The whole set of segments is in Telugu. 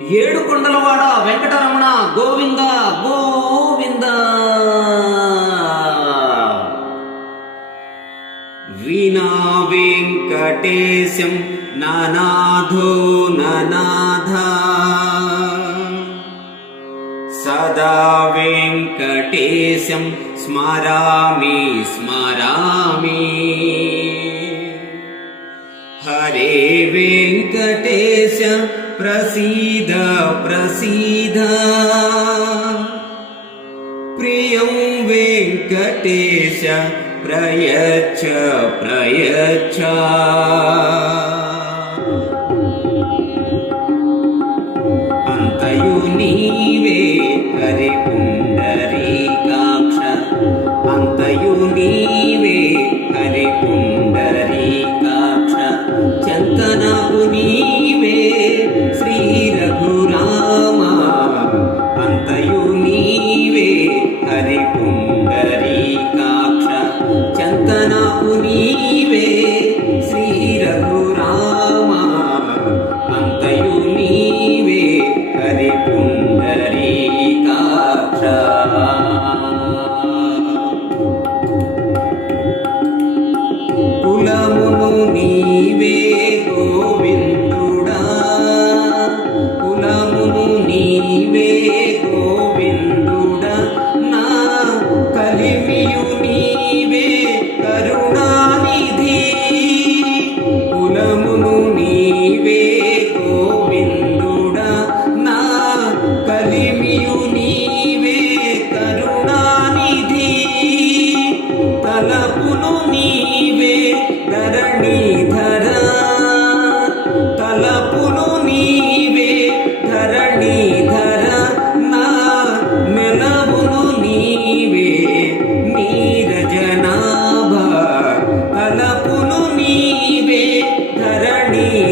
ఏడు కొండలవాడ వెంకటరమణ గోవింద గోవింద. వీణా వెంకటేశం ననాథో ననాథ. సదా వెంకటేశం స్మరామి స్మరామి. హరే వెంకటేశ ప్రసీద ప్రసీద. ప్రియం వెంకటేశ ప్రయచ్చ ప్రయచ్చ. అంతయు నీవే హరి పుండరీకాక్ష. అంతయు నీవే హరి పుండరీకాక్ష. చంతనకు నీ పుండరీకాక్ష చంతనకు Amén.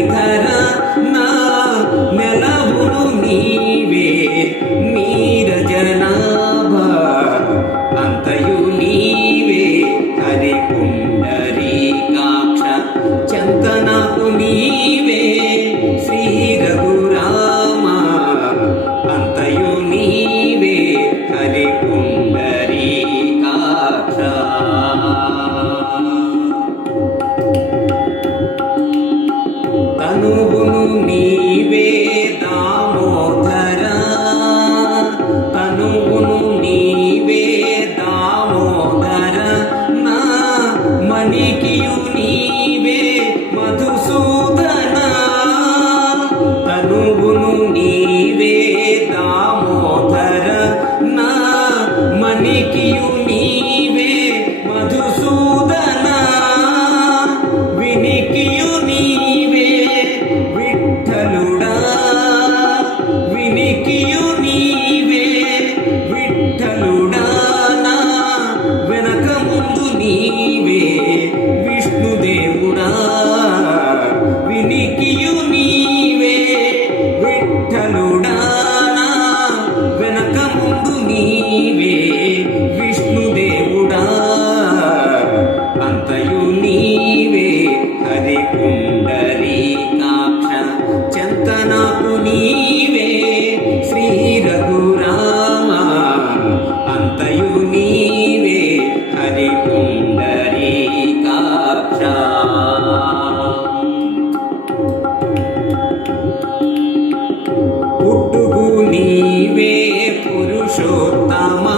పుట్టుకు నీవే పురుషోత్తమా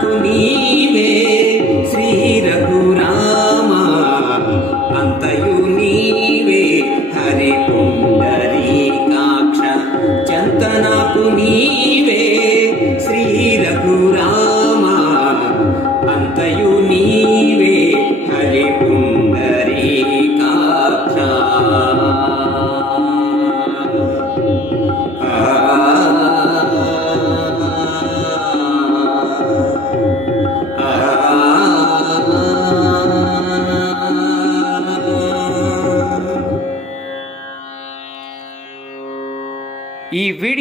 నాకు నీవే శ్రీ రఘురామ అంతయు నీవే హరి పుండ